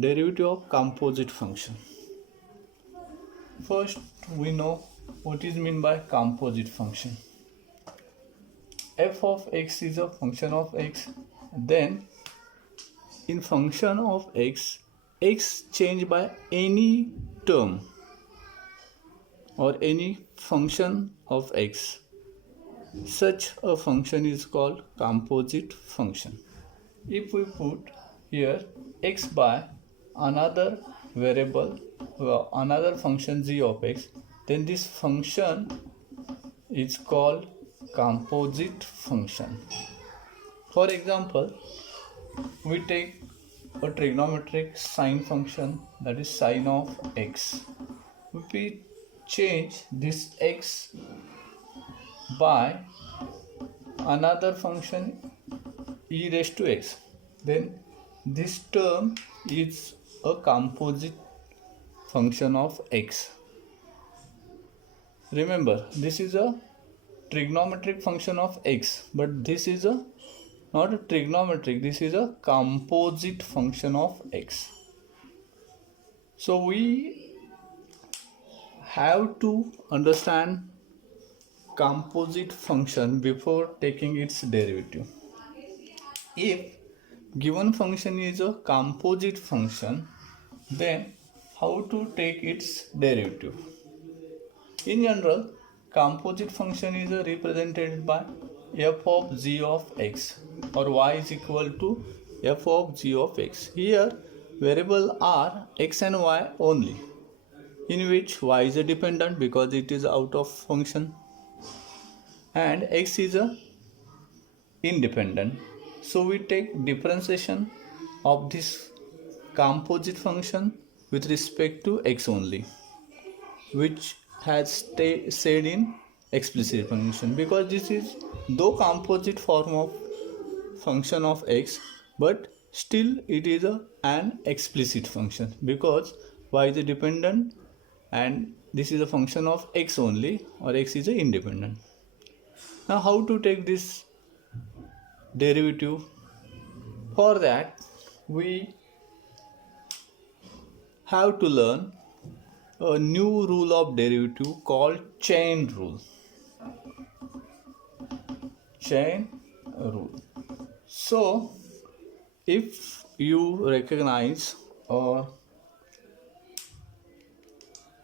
Derivative of composite function. First, we know what is meant by composite function. F of x is a function of x. Then, in function of x changed by any term or any function of x. Such a function is called composite function. If we put here x by another variable or another function g of x, then this function is called composite function. For example, we take a trigonometric sine function, that is sine of x. If we change this x by another function e raised to x, then this term is a composite function of x. Remember, this is a trigonometric function of x, but this is not a trigonometric, this is a composite function of x. So we have to understand composite function before taking its derivative. If given function is a composite function, then how to take its derivative? In general, composite function is represented by f of g of x, or y is equal to f of g of x. Here variable are x and y only, in which y is a dependent because it is out of function and x is a independent. So we take differentiation of this composite function with respect to x only, which has said in explicit function, because this is though composite form of function of x, but still it is an explicit function because y is a dependent and this is a function of x only, or x is a independent. Now how to take this derivative? For that we have to learn a new rule of derivative called chain rule. Chain rule. So if you recognize or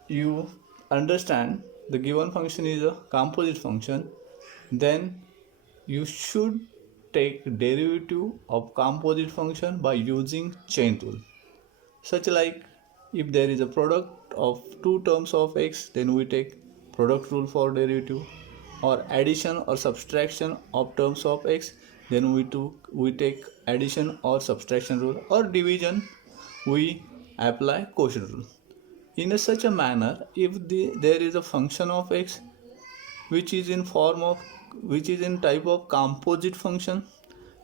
you understand the given function is a composite function, then you should take derivative of composite function by using chain rule. Such like if there is a product of two terms of x, then we take product rule for derivative, or addition or subtraction of terms of x, then we take addition or subtraction rule, or division, we apply quotient rule. In such a manner, if there is a function of x which is in type of composite function,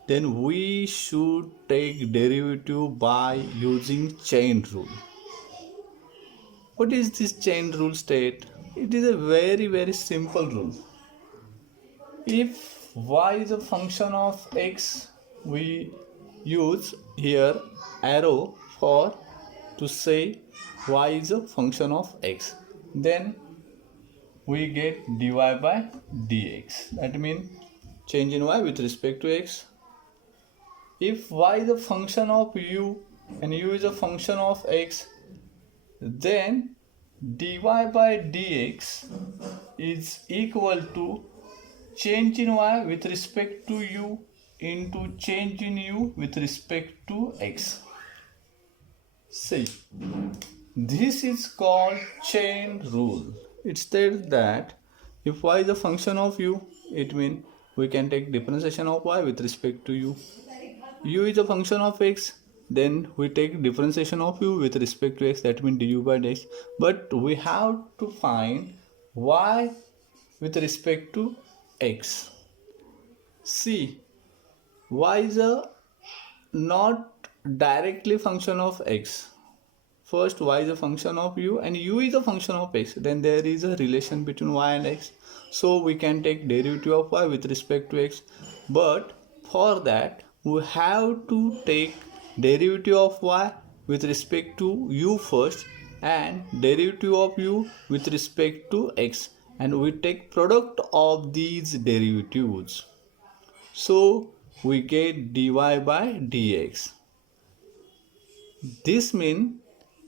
then we should take derivative by using chain rule. What is this chain rule state? It is a very simple rule. If y is a function of x, we use here arrow for to say y is a function of x, then we get dy by dx. That means change in y with respect to x. If y is a function of u and u is a function of x, then dy by dx is equal to change in y with respect to u into change in u with respect to x. See, this is called chain rule. It states that if y is a function of u, it means we can take differentiation of y with respect to u. U is a function of x, then we take differentiation of u with respect to x, that means du by dx. But we have to find y with respect to x. See, y is a not directly function of x. First, y is a function of u and u is a function of x. Then there is a relation between y and x. So we can take derivative of y with respect to x. But for that, we have to take derivative of y with respect to u first and derivative of u with respect to x, and we take product of these derivatives. So we get dy by dx. This means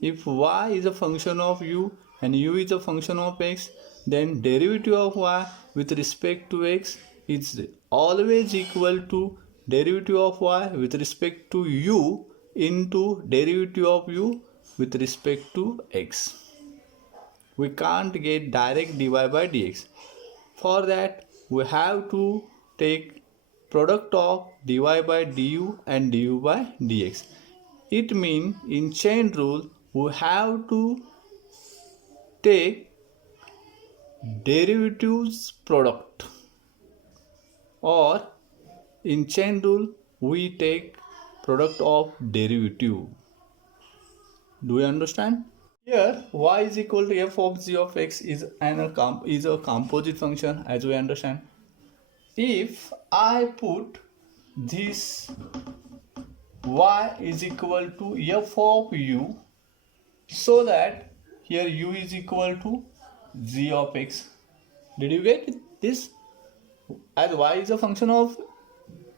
if y is a function of u and u is a function of x, then derivative of y with respect to x is always equal to derivative of y with respect to u into derivative of u with respect to x. We can't get direct dy by dx. For that, we have to take product of dy by du and du by dx. It means in chain rule we have to take derivatives product, or in chain rule we take product of derivative. Do you understand? Here y is equal to f of g of x is a composite function, as we understand. If I put this y is equal to f of u, so that here u is equal to g of x. Did you get this? As y is a function of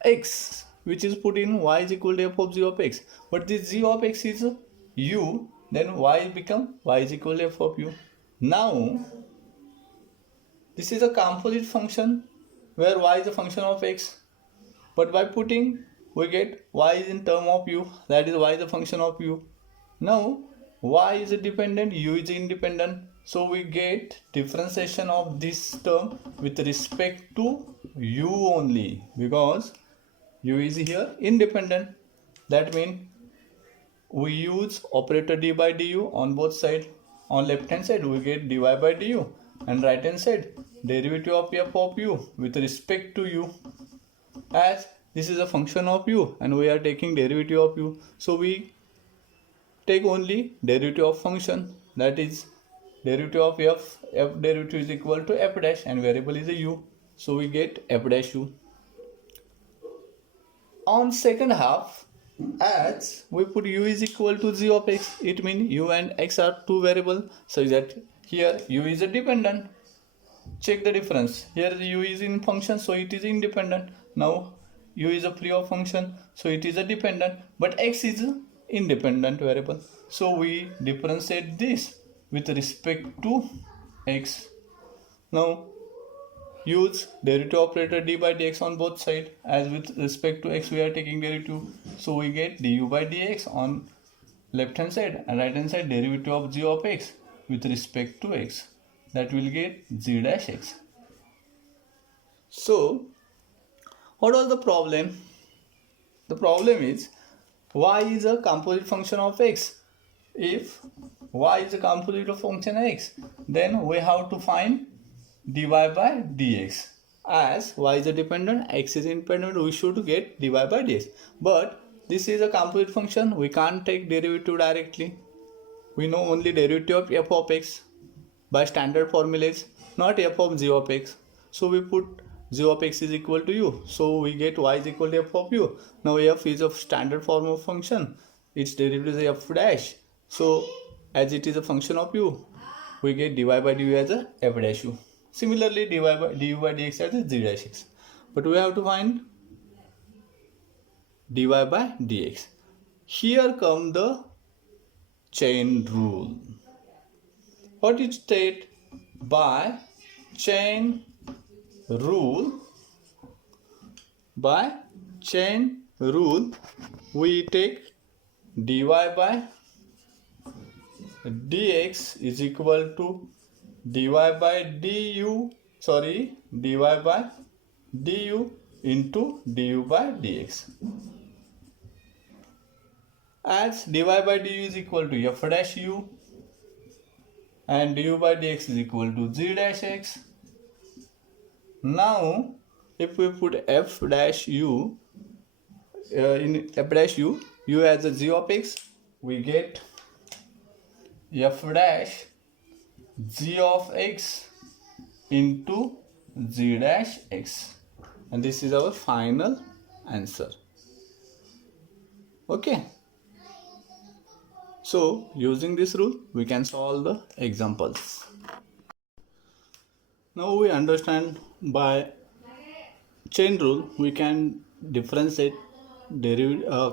x, which is put in y is equal to f of g of x, but this g of x is u, then y become y is equal to f of u. Now this is a composite function where y is a function of x, but by putting we get y is in term of u, that is y is a function of u. Now y is dependent, u is independent, so we get differentiation of this term with respect to u only, because u is here independent. That means we use operator d by du on both sides. On left hand side we get dy by du, and right hand side derivative of f of u with respect to u. As this is a function of u and we are taking derivative of u, so we take only derivative of function, that is derivative of f derivative is equal to f dash and variable is a u, so we get f dash u. On second half, as we put u is equal to g of x, it means u and x are two variables, such that here u is a dependent. Check the difference. Here u is in function, so it is independent. Now u is a free of function, so it is a dependent, but x is independent variable, so we differentiate this with respect to x. Now use derivative operator d by dx on both sides, as with respect to x we are taking derivative, so we get du by dx on left hand side, and right hand side derivative of g of x with respect to x, that will get g dash x. So what was the problem? The problem is y is a composite function of x. If y is a composite of function x, then we have to find dy by dx. As y is a dependent, x is independent, we should get dy by dx. But this is a composite function, we can't take derivative directly. We know only derivative of f of x by standard formulas, not f of g of x. So we put g of x is equal to u, so we get y is equal to f of u. Now f is a standard form of function, its derivative is f dash, so as it is a function of u, we get dy by du as a f dash u. Similarly du by dx as a g dash x, but we have to find dy by dx. Here come the chain rule. What it state? By chain rule, we take dy by dx is equal to dy by du into du by dx. As dy by du is equal to f dash u and du by dx is equal to g dash x. Now if we put f dash u in f dash u as a g of x, we get f dash g of x into g dash x, and this is our final answer. Okay. So using this rule we can solve the examples. Now we understand by chain rule we can differentiate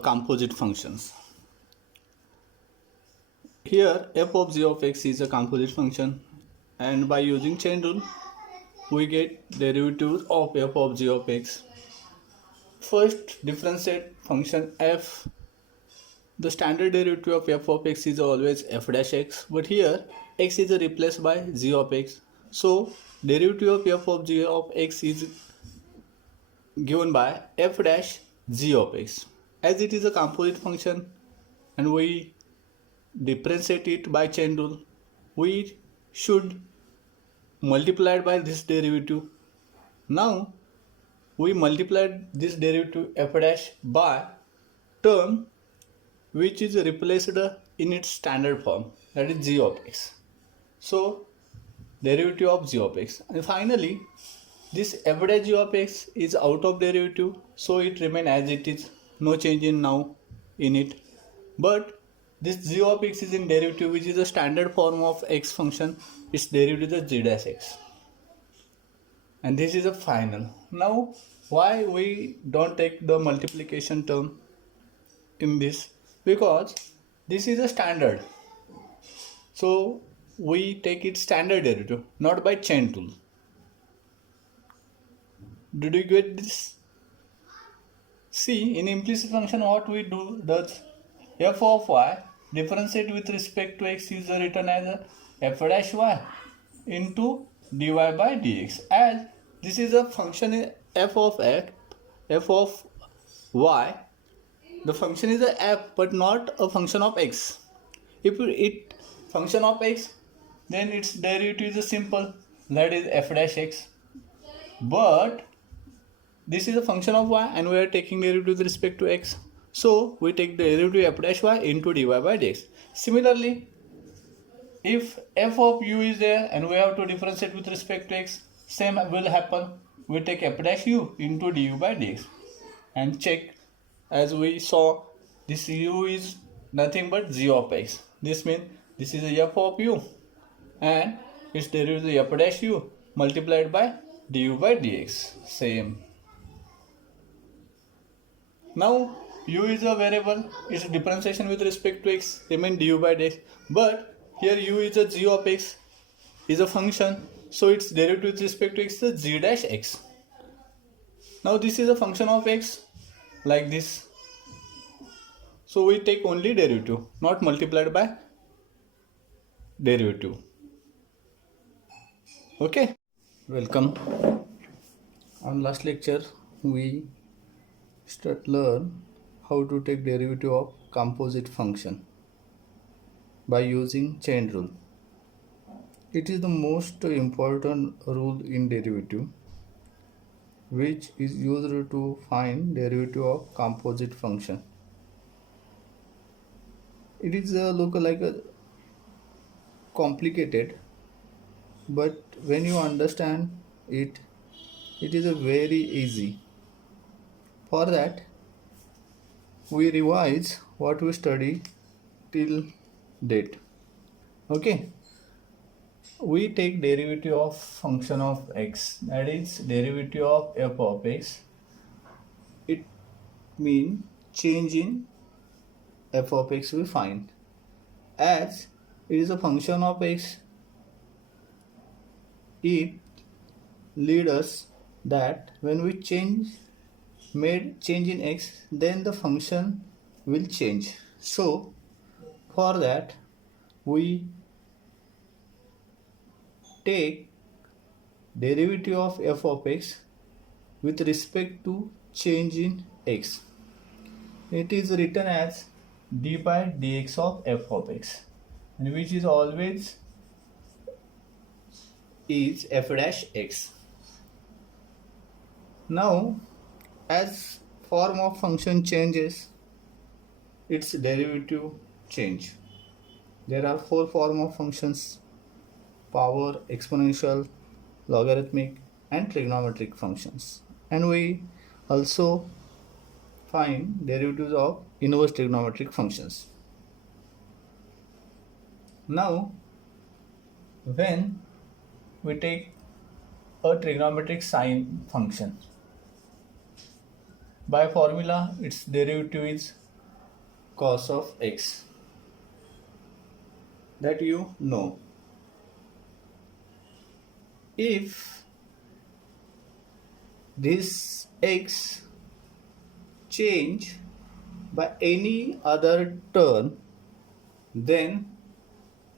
composite functions. Here f of g of x is a composite function, and by using chain rule we get derivative of f of g of x. First, differentiate function f. The standard derivative of f of x is always f dash x, but here x is replaced by g of x. So derivative of f of g of x is given by f dash g of x. As it is a composite function and we differentiate it by chain rule, we should multiply it by this derivative. Now we multiplied this derivative f dash by term which is replaced in its standard form, that is g of x. So derivative of g of x, and finally this f dash g of x is out of derivative, so it remains as it is, no change in now in it. But this g of x is in derivative, which is a standard form of x function. Its derivative is g dash x, and this is a final. Now why we don't take the multiplication term in this? Because this is a standard, so we take its standard derivative, not by chain rule. Did you get this? See, in implicit function what we do does f of y differentiate with respect to x is written as a f dash y into dy by dx, as this is a function f of x, f of y. The function is a f but not a function of x. If it function of x, then its derivative is simple, that is f dash x. But this is a function of y and we are taking derivative with respect to x, so we take the derivative f dash y into dy by dx. Similarly, if f of u is there and we have to differentiate with respect to x, same will happen. We take f dash u into du by dx and check. As we saw, this u is nothing but g of x. This means this is a f of u and its derivative is f dash u multiplied by du by dx. Same. Now u is a variable, its differentiation with respect to x remain du by dx, but here u is a g of x, is a function, so its derivative with respect to x is g dash x. Now this is a function of x like this, so we take only derivative, not multiplied by derivative. Okay, welcome. On last lecture we learn how to take derivative of composite function by using chain rule. It is the most important rule in derivative, which is used to find derivative of composite function. It is look like a complicated, but when you understand it, it is a very easy. For that, we revise what we study till date. Okay. We take derivative of function of x, that is derivative of f of x. It means change in f of x we find. As it is a function of x, it leads us that when we change in x, then the function will change. So for that we take derivative of f of x with respect to change in x. It is written as d by dx of f of x, and which is always is f dash x. Now as form of function changes, its derivative change. There are 4 form of functions: power, exponential, logarithmic and trigonometric functions, and we also find derivatives of inverse trigonometric functions. Now when we take a trigonometric sine function, by formula its derivative is cos of x, that you know. If this x change by any other term, then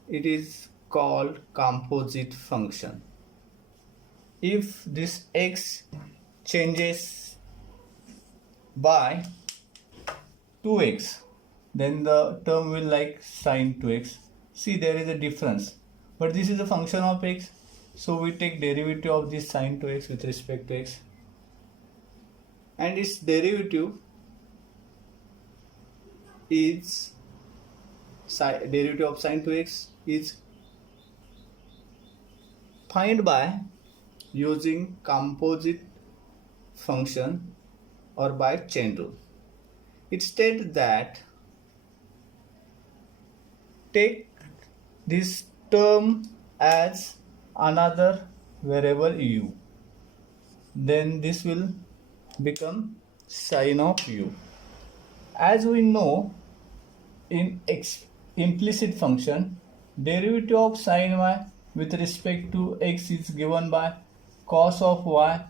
it is called composite function. If this x changes by 2x, then the term will like sine 2x. See, there is a difference, but this is a function of x, so we take derivative of this sine 2x with respect to x, and its derivative is derivative of sine 2x is find by using composite function or by chain rule. It states that take this term as another variable u, then this will become sine of u. As we know, in implicit function, derivative of sine y with respect to x is given by cos of y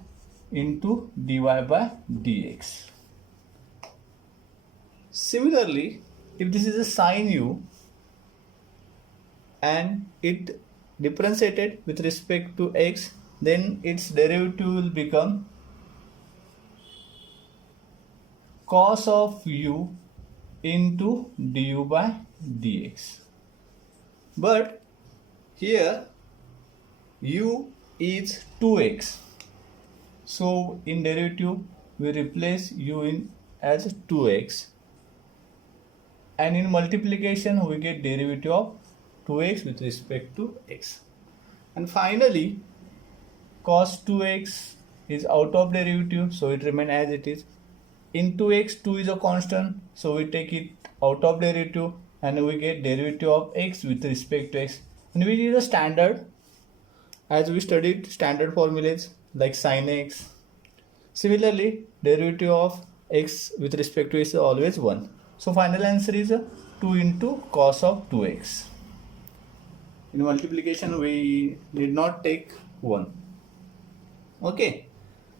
into dy by dx. Similarly, if this is a sine u and it differentiated with respect to x, then its derivative will become cos of u into du by dx. But here u is 2x, so in derivative we replace u in as 2x, and in multiplication we get derivative of 2x with respect to x. And finally cos 2x is out of derivative, so it remains as it is. Into x, 2 is a constant, so we take it out of derivative and we get derivative of x with respect to x, and which is a standard, as we studied standard formulas like sin x. Similarly, derivative of x with respect to x is always 1. So final answer is 2 into cos of 2x. In multiplication we did not take 1. Okay,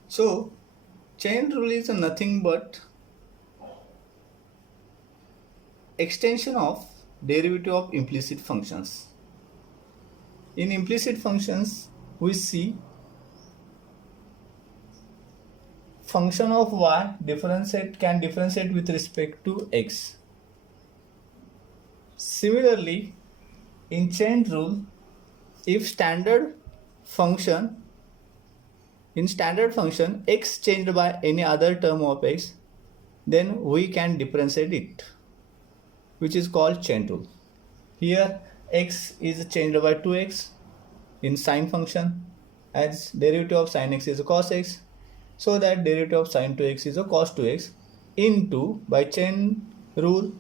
so chain rule is nothing but extension of derivative of implicit functions. In implicit functions we see function of y can differentiate with respect to x. Similarly, in chain rule, if in standard function x changed by any other term of x, then we can differentiate it, which is called chain rule. Here x is changed by 2x in sine function, as derivative of sine x is a cos x, so that derivative of sine 2x is a cos 2x into, by chain rule,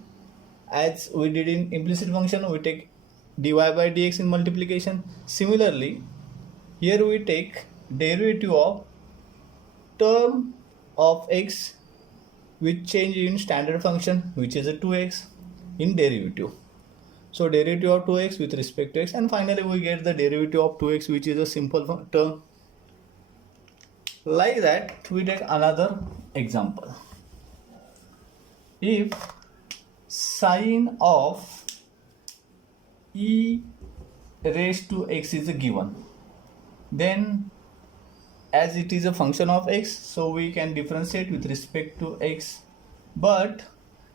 as we did in implicit function, we take dy by dx in multiplication. Similarly, here we take derivative of term of x which change in standard function, which is a 2x, in derivative. So derivative of 2x with respect to x, and finally we get the derivative of 2x, which is a simple term. Like that, we take another example. If sine of e raised to x is given, then as it is a function of x, so we can differentiate with respect to x. But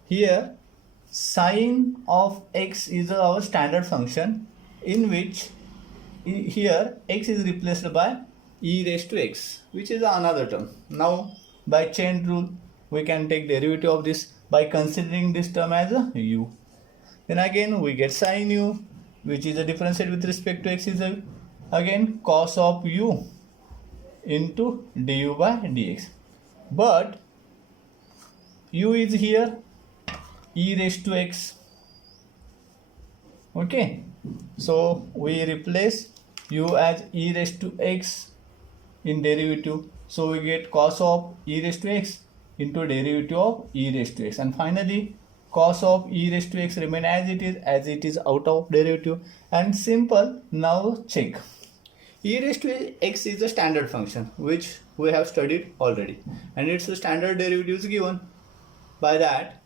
here sine of x is our standard function, in which here x is replaced by e raised to x, which is another term. Now by chain rule we can take derivative of this by considering this term as a u. Then again we get sine u, which is a differentiate with respect to x, is again cos of u into du by dx. But u is here e raised to x. Okay, So we replace u as e raised to x in derivative. So we get cos of e raised to x into derivative of e raised to x, and finally cos of e raised to x remain as it is out of derivative. And simple. Now check. E raised to x is a standard function which we have studied already, and its standard derivative is given. By that,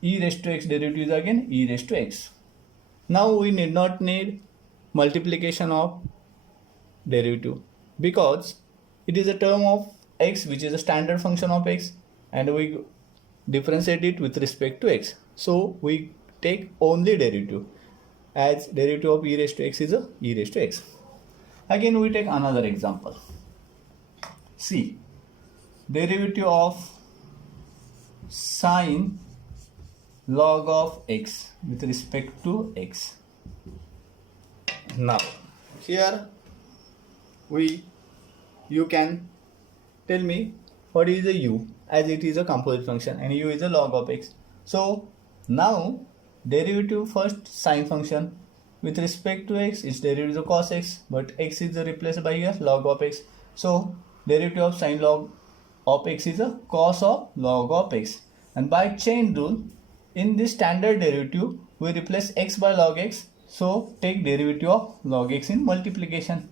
e raised to x derivative is again e raised to x. Now we need not need multiplication of derivative because it is a term of x which is a standard function of x, and we differentiate it with respect to x. So we take only derivative, as derivative of e raised to x is a e raised to x. Again we take another example. See, derivative of sine log of x with respect to x. Now here you can tell me what is a u, as it is a composite function and u is a log of x. So now derivative first sine function with respect to x, its derivative is a cos x, but x is replaced by here log of x. So derivative of sine log of x is a cos of log of x. And by chain rule, in this standard derivative we replace x by log x. So take derivative of log x in multiplication.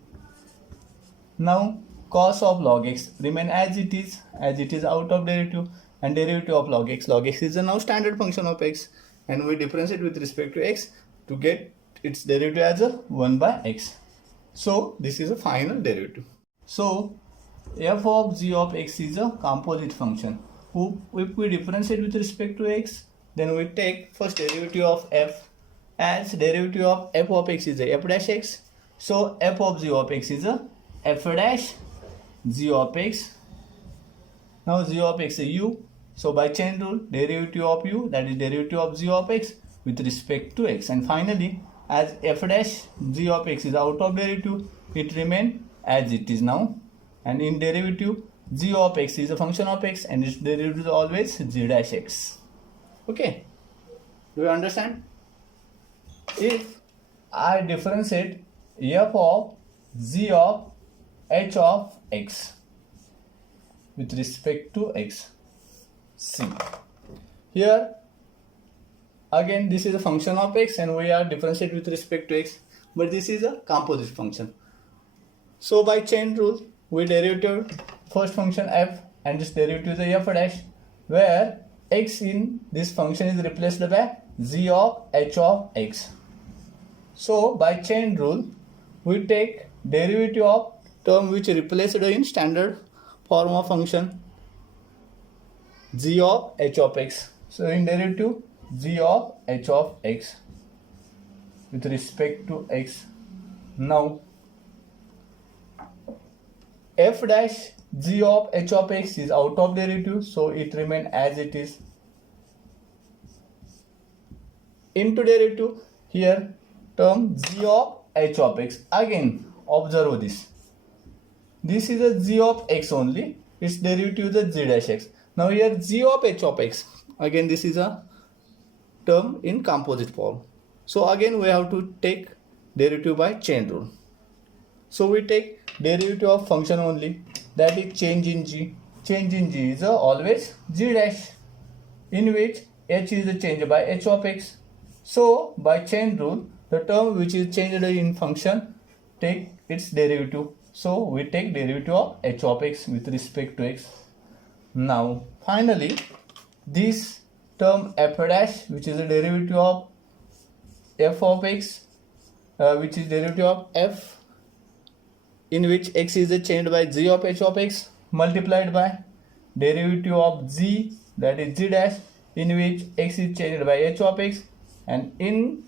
Now cos of log x remain as it is out of derivative, and derivative of log x is a now standard function of x, and we differentiate with respect to x to get its derivative as a 1 by x. So this is a final derivative. So f of g of x is a composite function. If we differentiate with respect to x, then we take first derivative of f, as derivative of f of x is a f dash x. So f of g of x is a f dash g of x. Now g of x is u. So by chain rule, derivative of u, that is derivative of g of x with respect to x. And finally, as f dash g of x is out of derivative, it remain as it is now. And in derivative, g of x is a function of x, and its derivative is always g dash x. Okay, do you understand? If I differentiate f of g of h of x with respect to x, see here again this is a function of x and we are differentiate with respect to x, but this is a composite function. So by chain rule, we derivative first function f and this derivative is a f dash, where x in this function is replaced by g of h of x. So by chain rule, we take derivative of term which replaced in standard form of function g of h of x. So in derivative g of h of x with respect to x. Now f dash g of h of x is out of derivative, so it remain as it is. Into derivative, here term g of h of x. Again observe this. This is a g of x only. Its derivative is a g dash x. Now here g of h of x. Again this is a term in composite form. So again we have to take derivative by chain rule. So we take derivative of function only, that is change in g. Change in g is always g dash, in which h is changed by h of x. So by chain rule, the term which is changed in function take its derivative. So we take derivative of h of x with respect to x. Now finally this term f dash, which is a derivative of f of x, which is derivative of f, in which x is changed by g of h of x, multiplied by derivative of g, that is g dash, in which x is changed by h of x, and in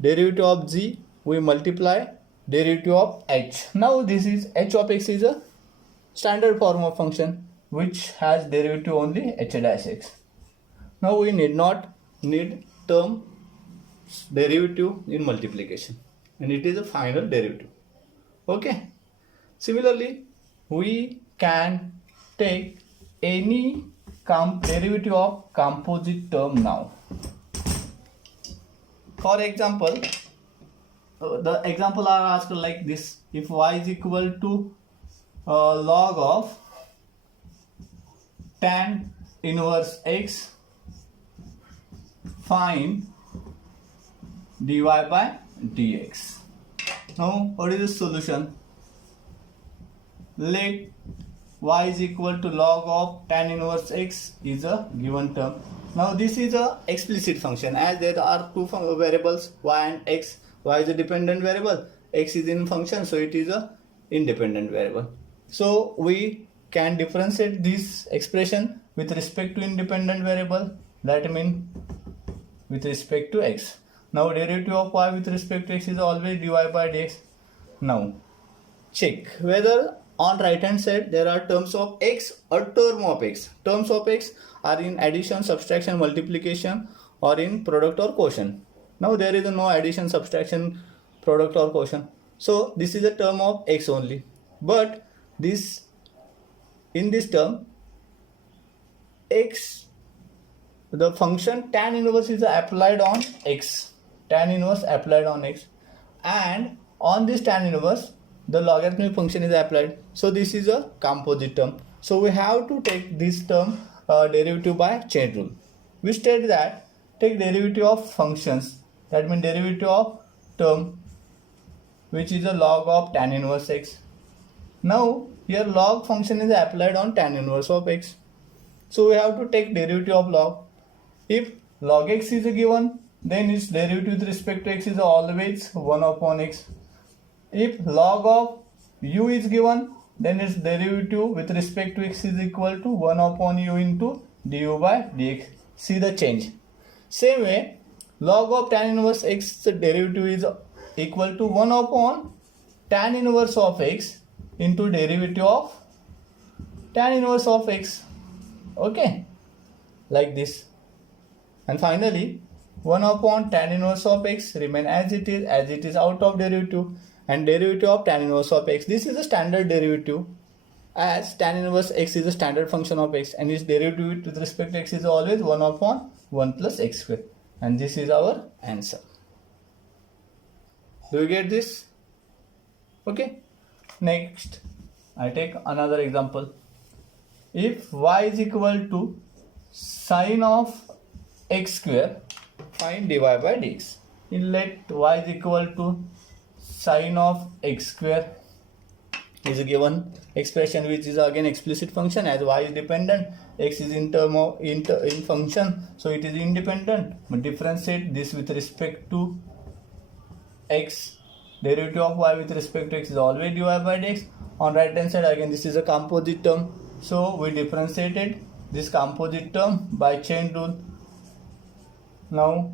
derivative of g we multiply derivative of h. Now this is h of x is a standard form of function which has derivative only h dash x. Now we need not need term derivative in multiplication, and it is a final derivative. Okay. Similarly, we can take any derivative of composite term now. For example, the example are asked like this: if y is equal to log of tan inverse x, find dy by dx. Now what is the solution? Let y is equal to log of tan inverse x is a given term. Now this is a explicit function, as there are two variables y and x. Y is a dependent variable, x is in function, so it is a independent variable. So we can differentiate this expression with respect to independent variable, that means with respect to x. Now derivative of y with respect to x is always dy by dx. Now check whether on right hand side there are terms of x or term of x. Terms of x are in addition, subtraction, multiplication, or in product or quotient. Now there is no addition, subtraction, product or quotient, so this is a term of x only. But this, in this term, x, the function tan inverse is applied on x, tan inverse applied on x, and on this tan inverse the logarithmic function is applied, so this is a composite term. So we have to take this term derivative by chain rule. We state that take derivative of functions, that means derivative of term which is a log of tan inverse x. Now here log function is applied on tan inverse of x, so we have to take derivative of log. If log x is a given, then its derivative with respect to x is always 1 upon x. If log of u is given, then its derivative with respect to x is equal to 1 upon u into du by dx. See the change. Same way, log of tan inverse x derivative is equal to 1 upon tan inverse of x into derivative of tan inverse of x. Okay, like this. And finally, 1 upon tan inverse of x remain as it is out of derivative, and derivative of tan inverse of x. This is a standard derivative, as tan inverse x is a standard function of x, and its derivative with respect to x is always 1 upon 1 plus x square. And this is our answer. Do you get this? Okay. Next, I take another example. If y is equal to sine of x square, find dy by dx. Let y is equal to sine of x square is a given expression, which is again explicit function, as y is dependent, x is in term of in function, so it is independent. But differentiate this with respect to x. Derivative of y with respect to x is always dy by dx. On right hand side again this is a composite term, so we differentiated this composite term by chain rule. Now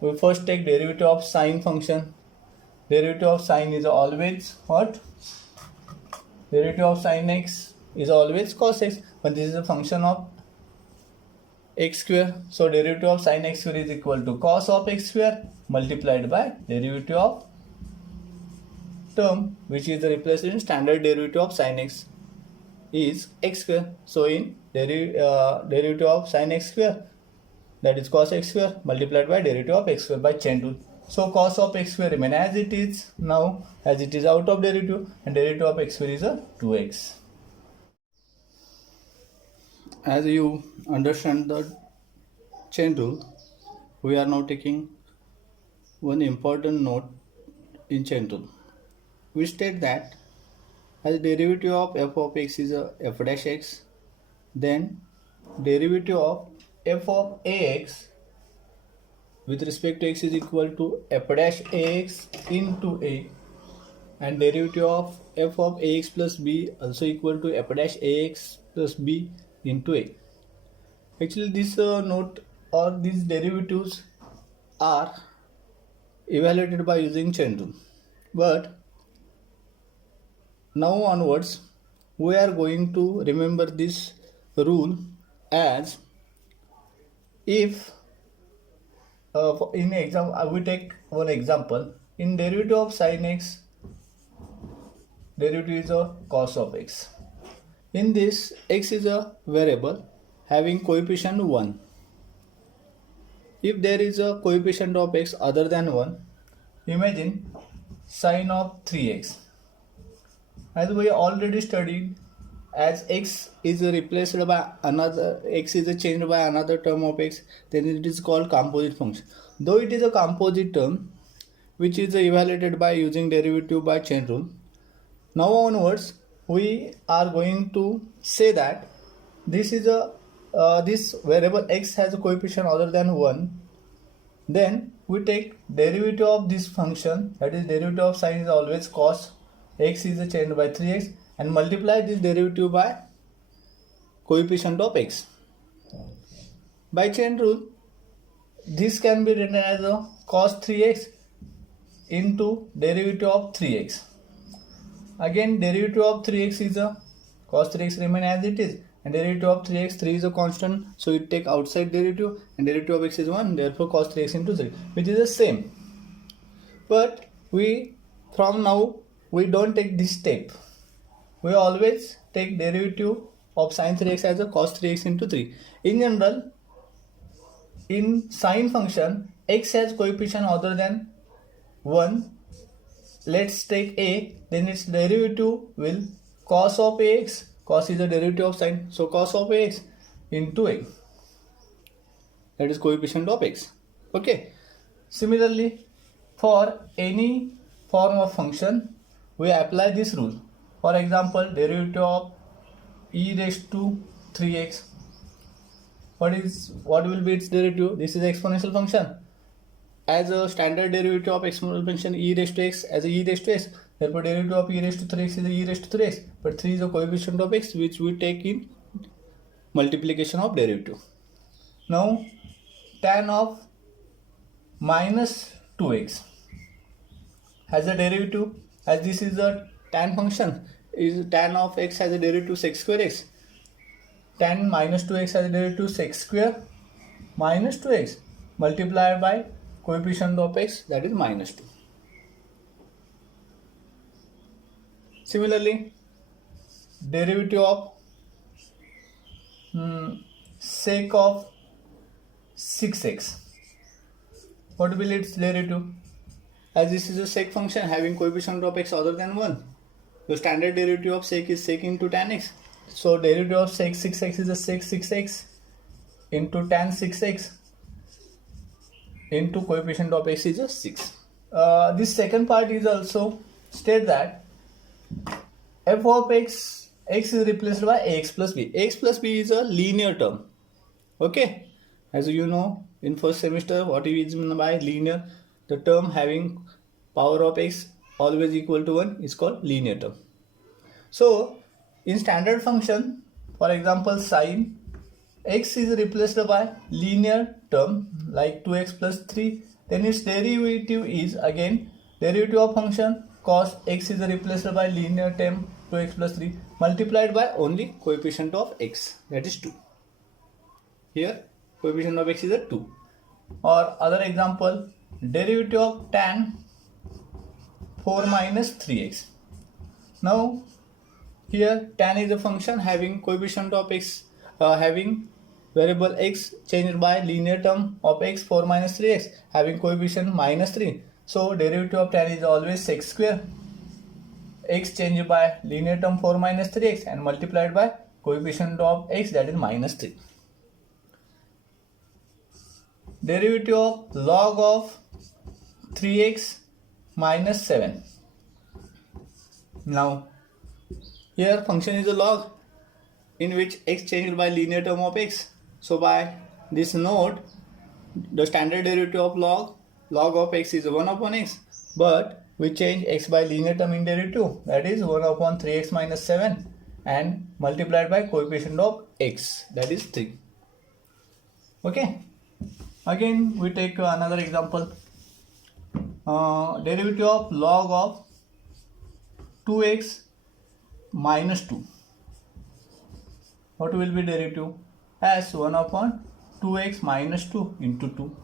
we first take derivative of sine function. Derivative of sine is always what? Derivative of sine x is always cos x, but this is a function of x square, so derivative of sine x square is equal to cos of x square multiplied by derivative of term which is replaced in standard derivative of sine x is x square. So in derivative of sine x square, that is cos x square multiplied by derivative of x square by chain rule. So cos of x square remain as it is now, as it is out of derivative, and derivative of x square is a 2x. As you understand the chain rule, we are now taking one important note in chain rule. We state that as derivative of f of x is a f dash x, then derivative of f of ax with respect to x is equal to f dash ax into a, and derivative of f of ax plus b also equal to f dash ax plus b into a. Actually this note or these derivatives are evaluated by using chain rule, but now onwards we are going to remember this rule as if in example we take one example. In derivative of sin x, derivative is a cos of x. In this, x is a variable having coefficient 1. if there is a coefficient of x other than 1, imagine sine of 3x. As we already studied, as x is replaced by another, x is changed by another term of x, then it is called composite function. Though it is a composite term which is evaluated by using derivative by chain rule, now onwards we are going to say that this is a this variable x has a coefficient other than 1, then we take derivative of this function, that is derivative of sine is always cos x is changed by 3x, and multiply this derivative by coefficient of x. By chain rule, this can be written as a cos 3x into derivative of 3x. Again, derivative of 3x is a cos 3x remain as it is, and derivative of 3x, 3 is a constant, so you take outside derivative, and derivative of x is 1, therefore cos 3x into 3, which is the same. But we from now we don't take this step. We always take derivative of sine 3x as a cos 3x into 3. In general, in sine function, x has coefficient other than 1. Let's take a, then its derivative will cos of ax. Cos is the derivative of sine, so cos of ax into a. That is coefficient of x. Okay. Similarly, for any form of function, we apply this rule. For example, derivative of e raised to 3x. What will be its derivative? This is exponential function. As a standard derivative of exponential function e raised to x as a e raised to x. Therefore, derivative of e raised to 3x is a e raised to 3x. But 3 is a coefficient of x which we take in multiplication of derivative. Now, tan of minus 2x has a derivative, as this is a tan function, is tan of x has a derivative sec square x. Tan minus 2x has a derivative sec square minus 2x multiplied by coefficient of x, that is minus 2. Similarly, derivative of sec of 6x. What will its derivative? As this is a sec function having coefficient of x other than 1, the standard derivative of sec is sec into tan x. So derivative of sec 6x is a sec 6x into tan 6x into coefficient of x is a 6. This second part is also state that f of x is replaced by ax plus b. Ax plus b is a linear term. Okay, as you know in first semester what is meant by linear, the term having power of x always equal to 1 is called linear term. So in standard function, for example sine, x is replaced by linear term like 2x plus 3, then its derivative is again derivative of function cos x is replaced by linear term 2x plus 3 multiplied by only coefficient of x, that is 2. Here coefficient of x is a 2. Or other example, derivative of tan 4 minus 3x. Now here tan is a function having coefficient of x, having variable x changed by linear term of x 4 minus 3x having coefficient minus 3. So derivative of tan is always sec square x changed by linear term 4 minus 3x and multiplied by coefficient of x, that is minus 3. Derivative of log of 3x minus 7. Now here function is a log in which x changed by linear term of x. So by this note, the standard derivative of log of x is 1 upon x, but we change x by linear term in derivative, that is 1 upon 3x minus 7 and multiplied by coefficient of x, that is 3. Okay, again we take another example, derivative of log of 2x minus 2. What will be derivative? As 1 upon 2x minus 2 into 2.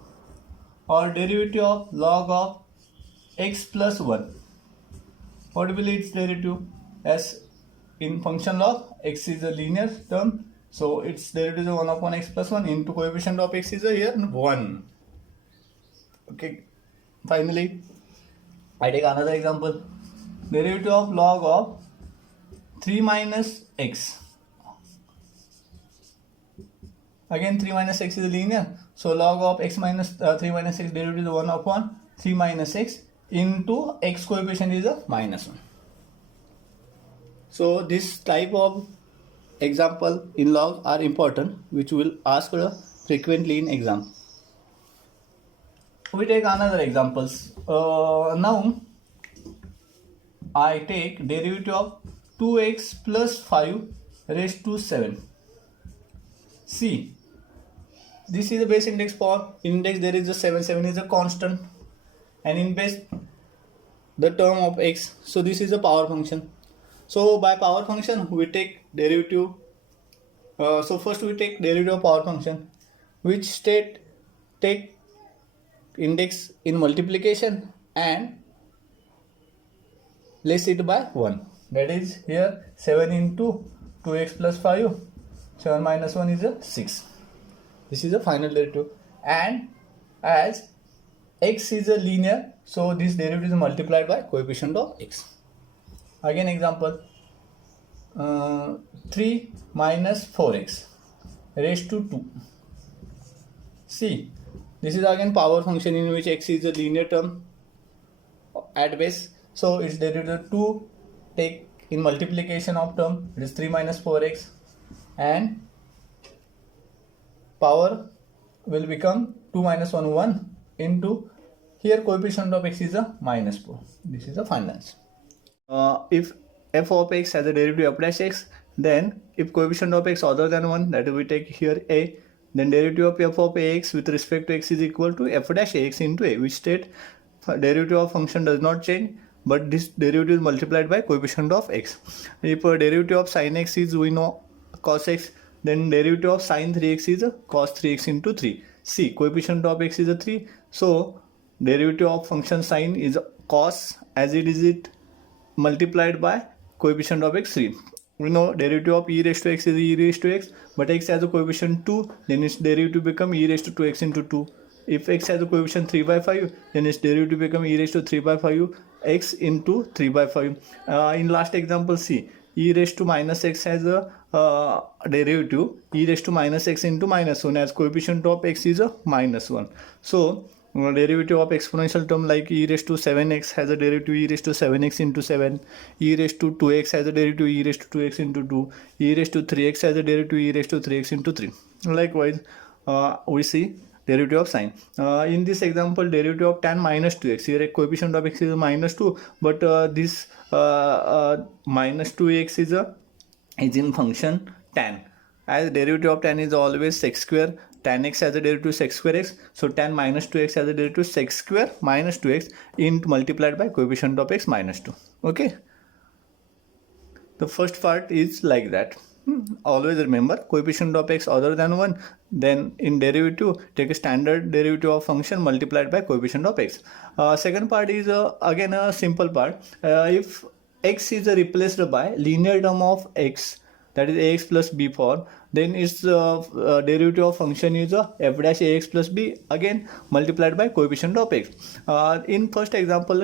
Or derivative of log of x plus 1. What will its derivative? As in function log, x is a linear term, so its derivative is 1 upon x plus 1 into coefficient of x is here 1. Okay. Finally, I take another example. Derivative of log of 3 minus x. Again 3 minus x is linear. So log of x minus 3 minus x derivative is 1 upon 3 minus x into x coefficient is a minus 1. So this type of example in log are important, which will ask frequently in exam. We take another examples. Now I take derivative of 2x plus 5 raised to 7. See, this is the base index for index there is a 7 is a constant, and in base the term of x, so this is a power function. So by power function we take derivative. So first we take derivative of power function, which state take index in multiplication and less it by 1. That is here 7 into 2x plus 5, 7 minus 1 is a 6. This is the final derivative, and as x is a linear, so this derivative is multiplied by coefficient of x. Again example, 3 minus 4x raised to 2. See, this is again power function in which x is a linear term at base, so its derivative 2 take in multiplication of term, it is 3 minus 4x, and power will become 2 minus 1 1 into, here coefficient of x is a minus 4. This is the final answer. If f of x has a derivative f dash x, then if coefficient of x other than 1, that we take here a, then derivative of f of ax with respect to x is equal to f dash ax into a, which state derivative of function does not change, but this derivative is multiplied by coefficient of x. If derivative of sin x is, we know, cos x, then derivative of sin 3x is cos 3x into 3. See, coefficient of x is a 3, so derivative of function sin is cos, as it is it multiplied by coefficient of x 3. We know derivative of e raised to x is e raised to x, but x has a coefficient 2, then its derivative become e raised to 2x into 2. If x has a coefficient 3 by 5, then its derivative become e raised to 3 by 5 x into 3 by 5. In last example, see, e raised to minus x has a derivative e raised to minus x into minus 1, as coefficient of x is a minus 1. So derivative of exponential term like e raised to 7x has a derivative e raised to 7x into 7, e raised to 2x has a derivative e raised to 2x into 2, e raised to 3x has a derivative e raised to 3x into 3. Likewise, we see derivative of sine. In this example, derivative of tan minus 2x, here a coefficient of x is minus 2, but this minus 2x is in function tan. As derivative of tan is always sec square, tan x has a derivative sec square x, so tan minus 2x has a derivative sec square minus 2x into multiplied by coefficient of x minus 2. Okay, the first part is like that. Always remember, coefficient of x other than 1, then in derivative take a standard derivative of function multiplied by coefficient of x. Second part is again a simple part. If x is replaced by linear term of x, that is ax plus b form, then its derivative of function is f dash ax plus b, again multiplied by coefficient of x. In first example,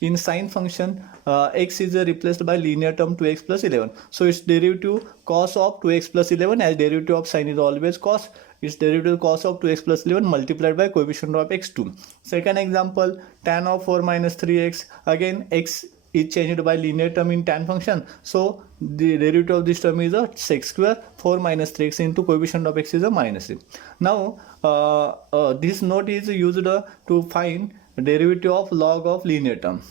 in sine function, x is replaced by linear term 2x plus 11, so its derivative cos of 2x plus 11, as derivative of sine is always cos, its derivative cos of 2x plus 11 multiplied by coefficient of x2. Second example, tan of 4 minus 3x, again x is changed by linear term in tan function, so the derivative of this term is a sec square 4 minus 3x into coefficient of x is a minus 3. Now this note is used to find derivative of log of linear term.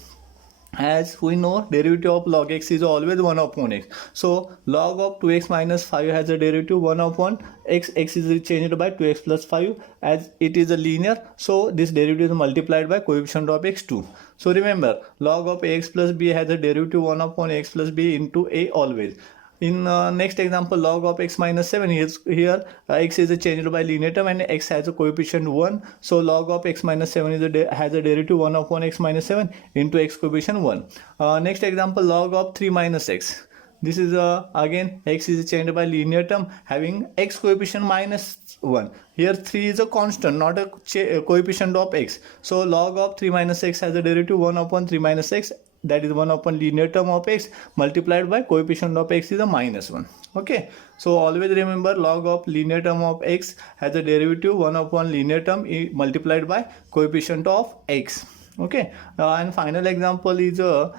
As we know, derivative of log x is always 1 upon x, so log of 2x minus 5 has a derivative 1 upon x, x is changed by 2x plus 5, as it is a linear, so this derivative is multiplied by coefficient of x2. So remember, log of ax plus b has a derivative 1 upon x plus b into a always. In next example, log of x minus 7, here x is changed by linear term and x has a coefficient 1, so log of x minus 7 has a derivative 1 upon x minus 7 into x coefficient 1. Next example, log of 3 minus x, This is again x is changed by linear term having x coefficient -1. Here 3 is a constant, not a coefficient of x. So log of 3 minus x has a derivative 1 upon 3 minus x, that is 1 upon linear term of x multiplied by coefficient of x is a -1. Okay, so always remember log of linear term of x has a derivative 1 upon linear term multiplied by coefficient of x. Okay, and final example is a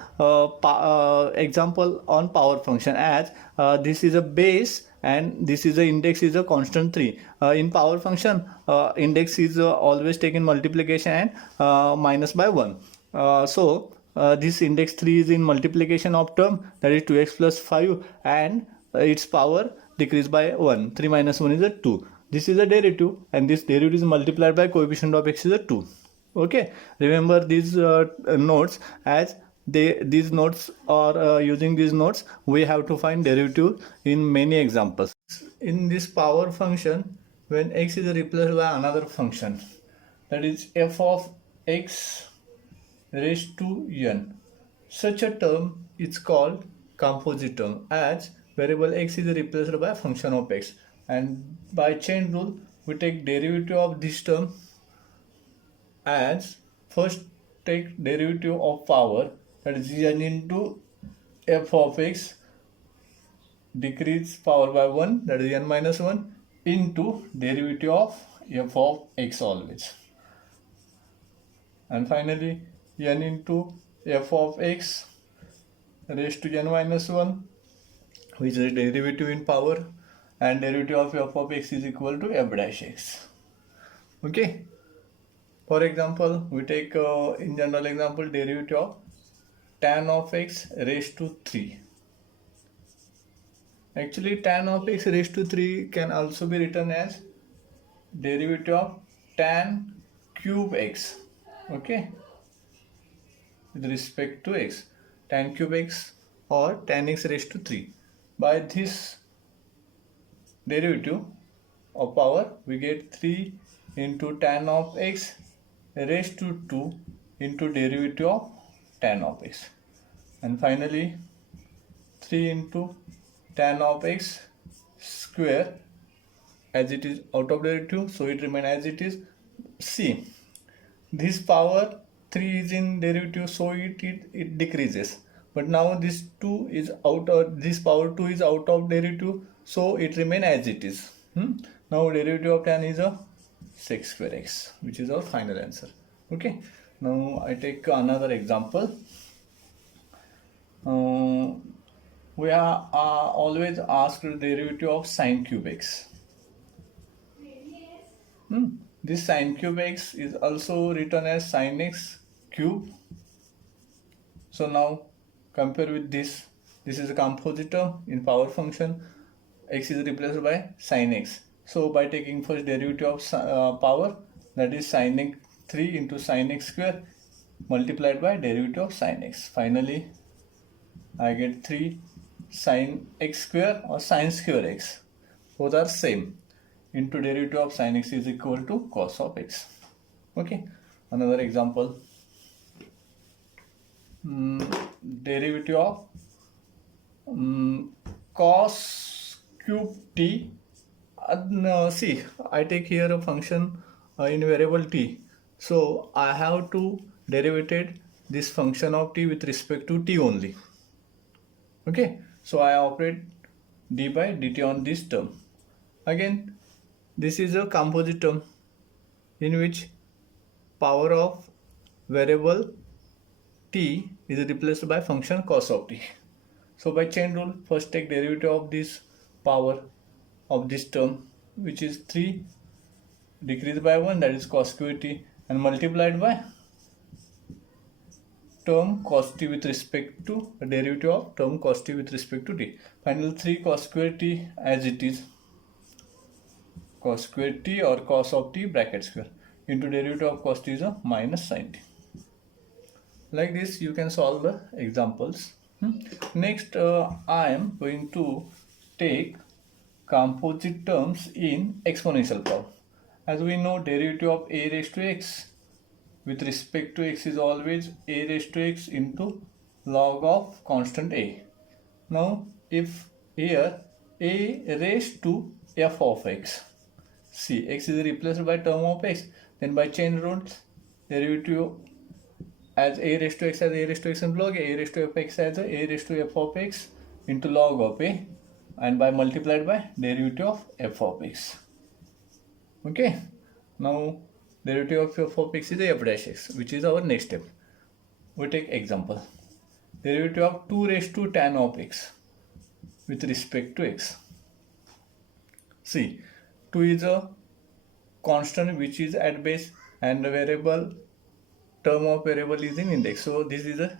example on power function, as this is a base and this is a index is a constant 3. In power function, index is always taken multiplication and minus by 1. This index 3 is in multiplication of term, that is 2x plus 5, and its power decreased by 1. 3 minus 1 is a 2. This is a derivative, and this derivative is multiplied by coefficient of x is a 2. Okay, remember these notes, as these notes or using these notes we have to find derivative in many examples. In this power function, when x is replaced by another function, that is f of x raised to n, such a term is called composite term, as variable x is replaced by a function of x, and by chain rule we take derivative of this term as first take derivative of power, that is n into f of x decrease power by 1, that is n minus 1, into derivative of f of x always, and finally n into f of x raised to n minus 1, which is derivative in power, and derivative of f of x is equal to f dash x. Okay, for example, we take in general example derivative of tan of x raised to 3. Actually, tan of x raised to 3 can also be written as derivative of tan cube x. Okay, with respect to x, tan cube x or tan x raised to 3. By this derivative of power, we get 3 into tan of x raised to 2 into derivative of tan of x, and finally 3 into tan of x square, as it is out of derivative, so it remains as it is. See, this power 3 is in derivative, so it decreases, but now this 2 is out of, this power 2 is out of derivative, so it remains as it is. Now derivative of tan is a sec square x, which is our final answer. Okay, now I take another example. We are always asked the derivative of sine cube x. This sine cube x is also written as sine x cube. So now compare with this. This is a composite term in power function. X is replaced by sine x. So by taking first derivative of power, that is sine x 3 into sine x square multiplied by derivative of sine x. Finally, I get 3 sine x square or sine square x. Both are same. Into derivative of sine x is equal to cos of x. Okay, another example. Derivative of cos cube t. See, I take here a function in variable t, so I have to derivative this function of t with respect to t only. Okay, so I operate d by dt on this term. Again, this is a composite term in which power of variable t is replaced by function cos of t. So by chain rule, first take derivative of this power of this term, which is 3 decreased by 1, that is cos square t, and multiplied by term cos t with respect to derivative of term cos t with respect to t. Final 3 cos square t as it is, cos square t or cos of t bracket square into derivative of cos t is a minus sin t. Like this you can solve the examples. Next I am going to take composite terms in exponential power. As we know, derivative of a raised to x with respect to x is always a raised to x into log of constant a. Now if here a raised to f of x. See, x is replaced by term of x. Then by chain rules, derivative as a raised to x as a raised to x in log a raised to f x as a raised to f of x into log of a, and by multiplied by derivative of f of x. Okay, now derivative of f of x is f dash x, which is our next step. We take example. Derivative of 2 raised to tan of x with respect to x. See, 2 is a constant which is at base, and the variable term of variable is in index. So this is a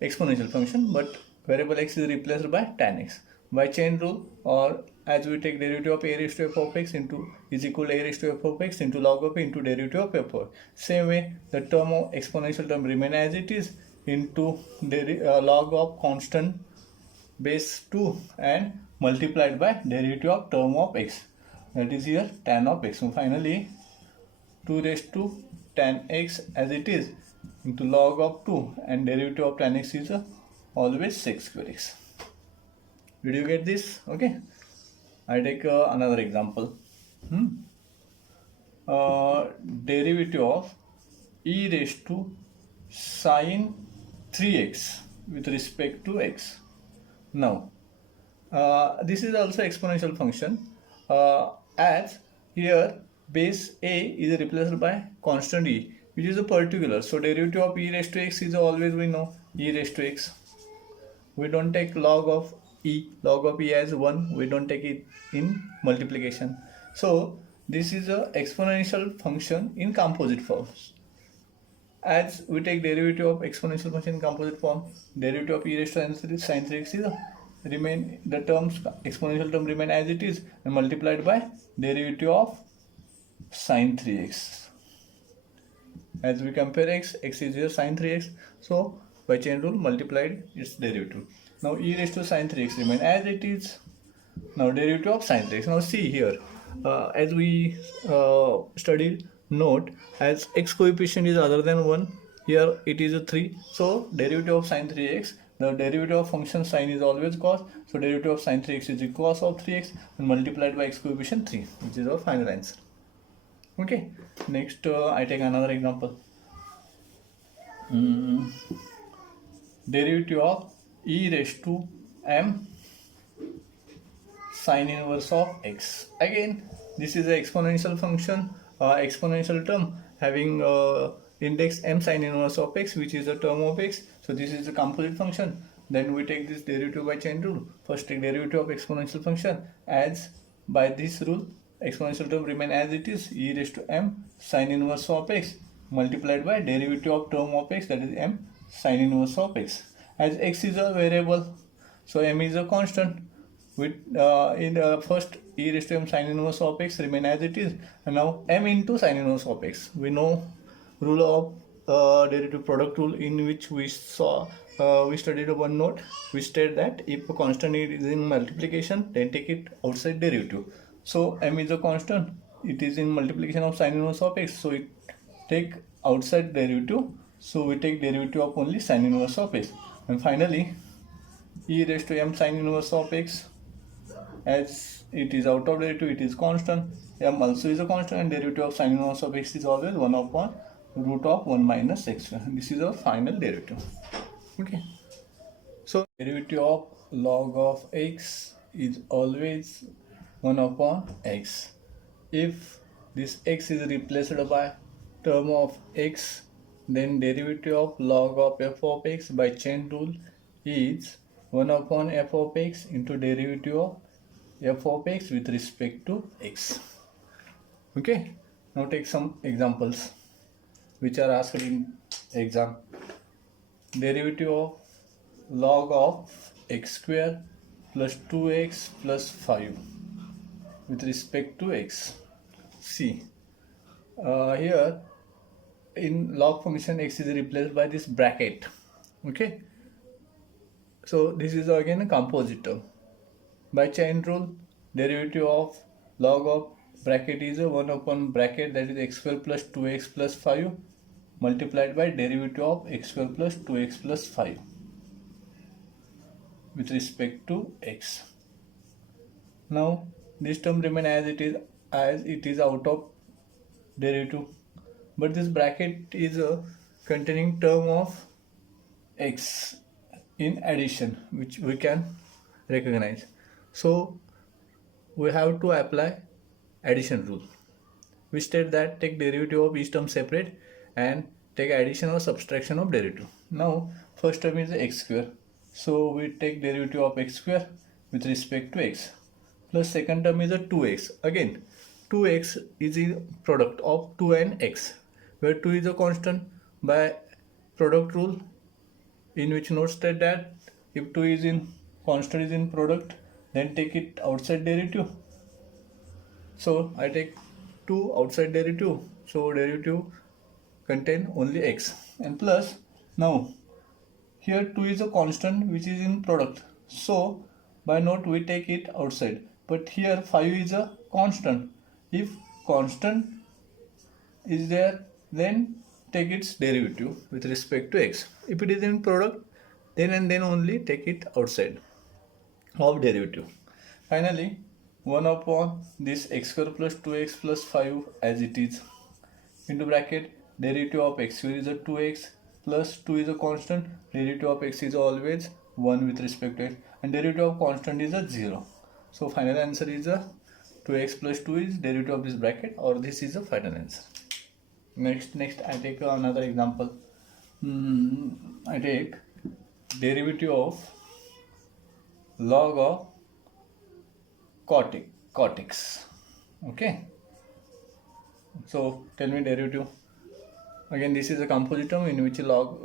exponential function, but variable x is replaced by tan x. By chain rule, or as we take derivative of a raised to f of x into is equal to a raised to f of x into log of a into derivative of f of x. Same way, the term of exponential term remain as it is into log of constant base 2 and multiplied by derivative of term of x, that is here tan of x. So finally 2 raised to tan x as it is into log of 2 and derivative of tan x is always sec square x. Did you get this? Okay, I take another example. Derivative of e raised to sine 3x with respect to x. Now this is also exponential function, as here base a is replaced by constant e, which is a particular. So derivative of e raised to x is always, we know, e raised to x. We don't take log of e as 1, we don't take it in multiplication. So this is a exponential function in composite form. As we take derivative of exponential function in composite form, derivative of e raised to sine 3x is remain, the terms exponential term remain as it is and multiplied by derivative of sine 3x. As we compare x is here sine 3x, so by chain rule multiplied its derivative. Now e raised to sine 3x remain as it is. Now derivative of sine 3x. Now see here, as we studied, note, as x coefficient is other than 1, here it is a 3. So derivative of sine 3x, the derivative of function sine is always cos. So derivative of sine 3x is equal cos of 3x and multiplied by x coefficient 3, which is our final answer. Okay, next I take another example. Derivative of e raised to m sine inverse of x. Again, this is an exponential function, exponential term having index m sine inverse of x, which is a term of x. So this is a composite function. Then we take this derivative by chain rule. First take derivative of exponential function, as by this rule exponential term remain as it is, e raised to m sine inverse of x multiplied by derivative of term of x, that is m sine inverse of x. As x is a variable, so m is a constant. With in the first e raised to m sine inverse of x remain as it is, and now m into sine inverse of x. We know rule of derivative product rule, in which we saw we studied one note which stated that if a constant is in multiplication, then take it outside derivative. So m is a constant, it is in multiplication of sine inverse of x, so it take outside derivative. So we take derivative of only sine inverse of x, and finally e raised to m sine inverse of x, as it is out of derivative, it is constant. M also is a constant, and derivative of sine inverse of x is always 1 upon root of 1 minus x. This is our final derivative. Okay, so derivative of log of x is always 1 upon x. If this x is replaced by term of x, then derivative of log of f of x by chain rule is 1 upon f of x into derivative of f of x with respect to x. Okay, now take some examples which are asked in exam. Derivative of log of x square plus 2x plus 5 with respect to x. See, here in log function x is replaced by this bracket. Okay, so this is again a composite term. By chain rule, derivative of log of bracket is a 1 upon bracket, that is x square plus 2x plus 5 multiplied by derivative of x square plus 2x plus 5. with respect to x. Now this term remain as it is out of derivative, but this bracket is a containing term of x in addition, which we can recognize. So we have to apply addition rule. We state that take derivative of each term separate and take addition or subtraction of derivative. Now first term is x square, so we take derivative of x square with respect to x, plus second term is a 2x. Again 2x is a product of 2 and x, where 2 is a constant. By product rule, in which note state that if 2 is in constant is in product, then take it outside derivative. So I take 2 outside derivative, so derivative contain only x, and plus now here 2 is a constant which is in product, so by note we take it outside. But here 5 is a constant. If constant is there, then take its derivative with respect to x. If it is in product, then and then only take it outside of derivative. Finally 1 upon this x square plus 2x plus 5 as it is, into bracket derivative of x square is a 2x plus 2 is a constant, derivative of x is always 1 with respect to x, and derivative of constant is a 0. So final answer is a 2x plus 2 is derivative of this bracket, or this is the final answer. Next I take another example. I take derivative of log of cortex. Okay, so tell me derivative. Again this is a composite term in which log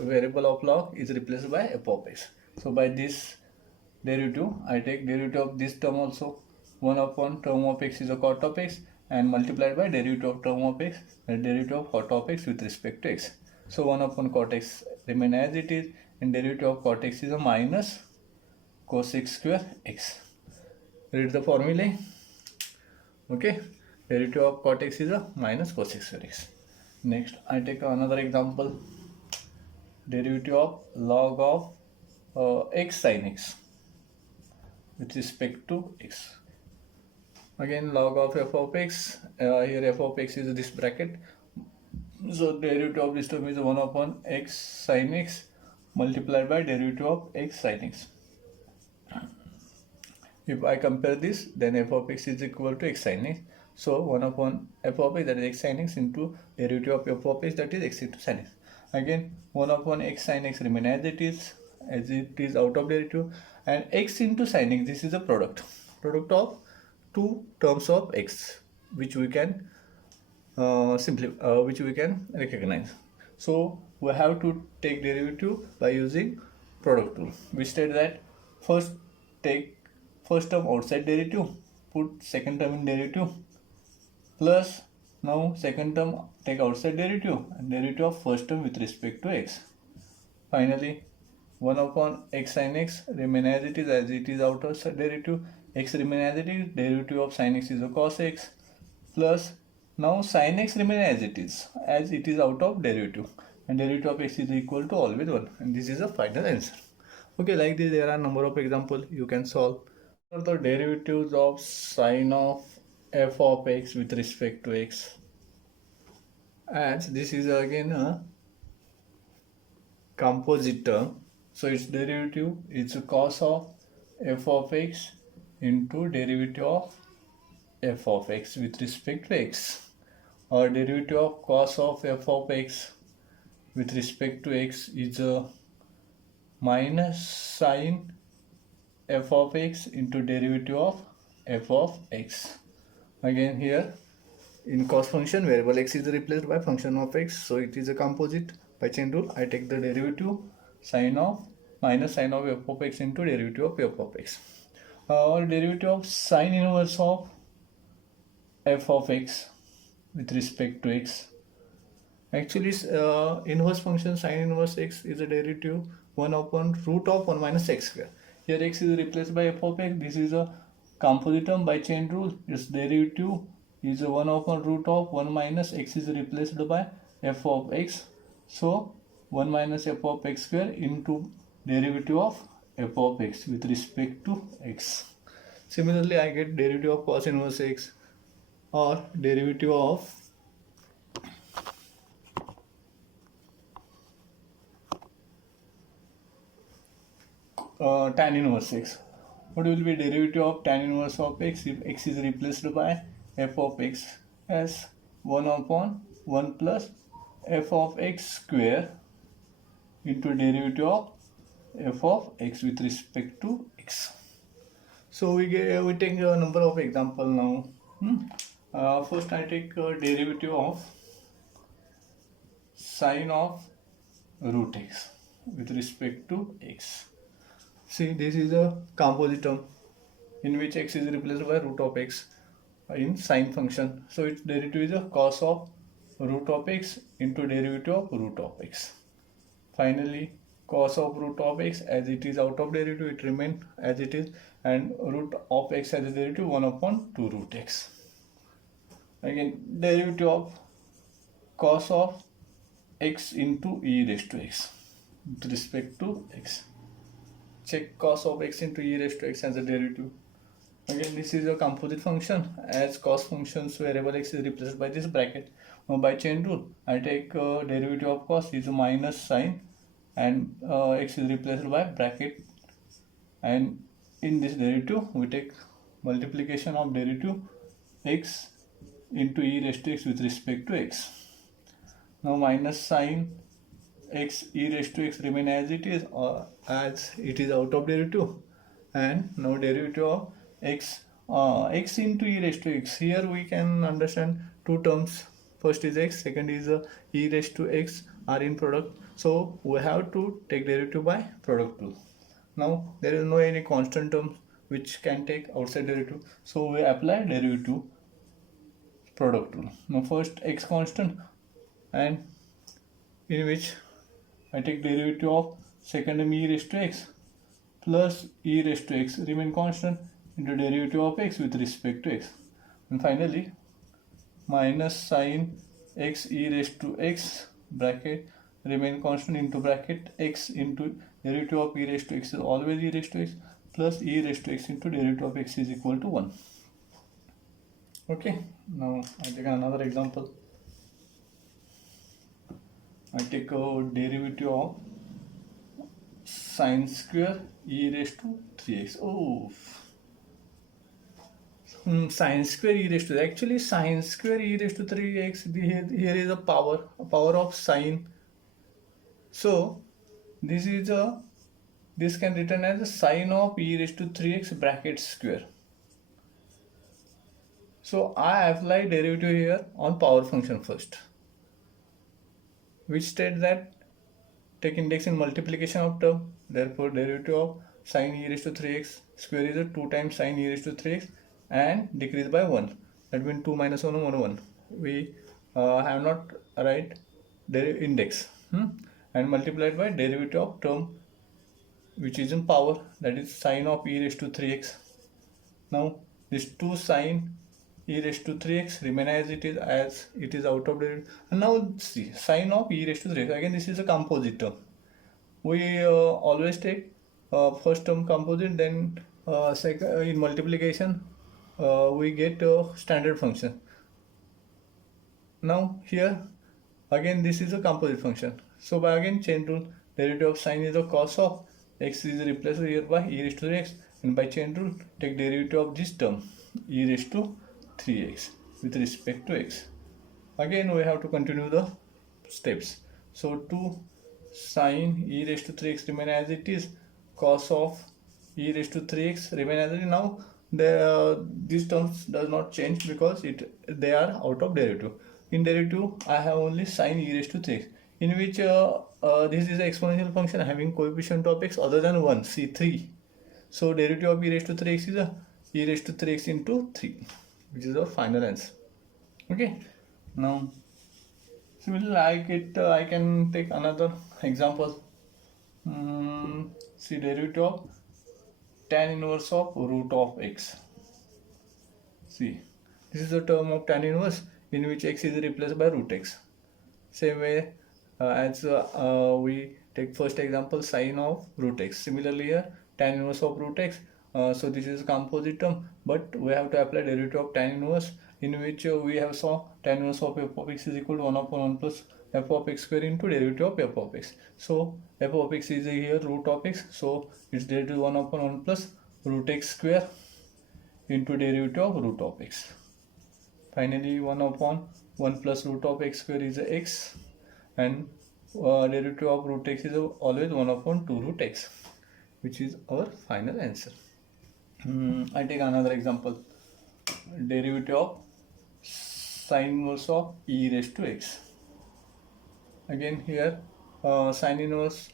variable of log is replaced by f of x. So by this derivative I take derivative of this term also. 1 upon term of x is a cot of x, and multiplied by derivative of term of x, and derivative of cot of x with respect to x. So 1 upon cot x remain as it is, and derivative of cot x is a minus cos x square x. Read the formulae. Okay, derivative of cot x is a minus cos x square x. Next I take another example. Derivative of log of x sin x with respect to x. Again log of f of x, here f of x is this bracket, so derivative of this term is 1 upon x sin x multiplied by derivative of x sin x. If I compare this, then f of x is equal to x sin x, so 1 upon f of x, that is x sin x, into derivative of f of x, that is x into sin x. Again 1 upon x sin x remain as it is out of derivative, and x into sin x, this is a product of two terms of x, which we can which we can recognize. So we have to take derivative by using product rule. We state that first take first term outside derivative, put second term in derivative, plus now second term take outside derivative, and derivative of first term with respect to x. Finally 1 upon x sin x remain as it is out of derivative, x remain as it is, derivative of sin x is a cos x, plus now sin x remain as it is out of derivative, and derivative of x is equal to always 1, and this is the final answer. Okay, like this there are number of examples you can solve. What are the derivatives of sin of f of x with respect to x? As this is again a composite term, so its derivative is cos of f of x into derivative of f of x with respect to x, or derivative of cos of f of x with respect to x is a minus sin f of x into derivative of f of x. Again here in cos function variable x is replaced by function of x, so it is a composite. By chain rule I take the derivative minus sin of f of x into derivative of f of x, or derivative of sin inverse of f of x with respect to x. Actually inverse function sin inverse x is a derivative 1 upon root of 1 minus x square. Here x is replaced by f of x. This is a composite term. By chain rule its derivative is 1 upon root of 1 minus x is replaced by f of x, so 1 minus f of x square into derivative of f of x with respect to x. Similarly, I get derivative of cos inverse x or derivative of tan inverse x. What will be derivative of tan inverse of x if x is replaced by f of x as 1 upon 1 plus f of x square into derivative of f of x with respect to x. So we take a number of example now. First I take a derivative of sine of root x with respect to x. See, this is a composite term in which x is replaced by root of x in sine function. So its derivative is a cos of root of x into derivative of root of x. Finally, cos of root of x, as it is out of derivative, it remains as it is, and root of x as a derivative 1 upon 2 root x. Again, derivative of cos of x into e raised to x with respect to x. Check cos of x into e raised to x as a derivative. Again, this is a composite function, as cos functions variable x is replaced by this bracket. Now by chain rule, I take derivative of cos is minus sine, and x is replaced by bracket, and in this derivative we take multiplication of derivative x into e raised to x with respect to x. Now minus sine x e raised to x remain as it is, or as it is out of derivative, and now derivative of x x into e raised to x. Here we can understand two terms. First is x, second is e raised to x are in product, so we have to take derivative by product rule. Now there is no any constant term which can take outside derivative, so we apply derivative product rule. Now first x constant, and in which I take derivative of second term e raised to x plus e raised to x remain constant into derivative of x with respect to x. And finally, minus sine x e raised to x bracket remain constant into bracket x into derivative of e raised to x is always e raised to x plus e raised to x into derivative of x is equal to 1. Okay, now I take another example. I take a derivative of sine square e raised to 3x. Oh, sine square e raised to, actually sine square e raised to 3x, here is a power of sine. So this is this can written as a sine of e raised to 3x bracket square. So I apply derivative here on power function first, which states that take index in multiplication of term. Therefore derivative of sine e raised to 3x square is a 2 times sine e raised to 3x and decrease by 1. That means 2 minus 1 1 1. We have not write index, and multiplied by derivative of term which is in power, that is sine of e raised to 3x. Now this 2 sine e raised to 3x remain as it is out of derivative. And now see, sine of e raised to 3x, again this is a composite term. We always take first term composite, then second in multiplication we get a standard function. Now here again this is a composite function, so by again chain rule, derivative of sine is the cos of x is replaced here by e raised to 3x, and by chain rule take derivative of this term e raised to 3x with respect to x. Again we have to continue the steps. So 2 sine e raised to 3x remain as it is, cos of e raised to 3x remain as it is. Now these terms does not change because they are out of derivative. In derivative I have only sine e raised to 3x, in which this is an exponential function having coefficient of x other than 1, see 3. So derivative of e raised to 3x is a e raised to 3x into 3, which is our final answer. Okay, now similarly I can take another example. See, derivative of tan inverse of root of x. See, this is a term of tan inverse in which x is replaced by root x. Same way as we take first example sine of root x. Similarly here tan inverse of root x. So this is a composite term, but we have to apply derivative of tan inverse, in which we have saw tan inverse of f of x is equal to 1 upon 1 plus f of x square into derivative of f of x. So f of x is here root of x, so its derivative 1 upon 1 plus root x square into derivative of root of x. Finally 1 upon 1 plus root of x square is x, and derivative of root x is always 1 upon 2 root x, which is our final answer. I take another example. Derivative of sine inverse of e raised to x. Again here sine inverse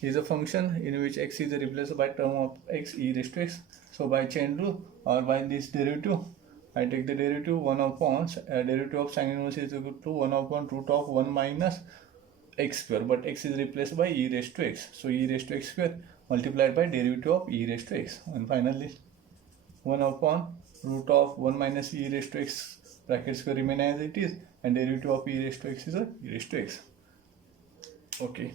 is a function in which x is replaced by term of x e raised to x. So by chain rule or by this derivative, I take the derivative 1 upon derivative of sine inverse is equal to 1 upon root of 1 minus x square, but x is replaced by e raised to x. So e raised to x square multiplied by derivative of e raised to x, and finally 1 upon root of 1 minus e raised to x bracket square remain as it is, and derivative of e raised to x is e raised to x. Okay.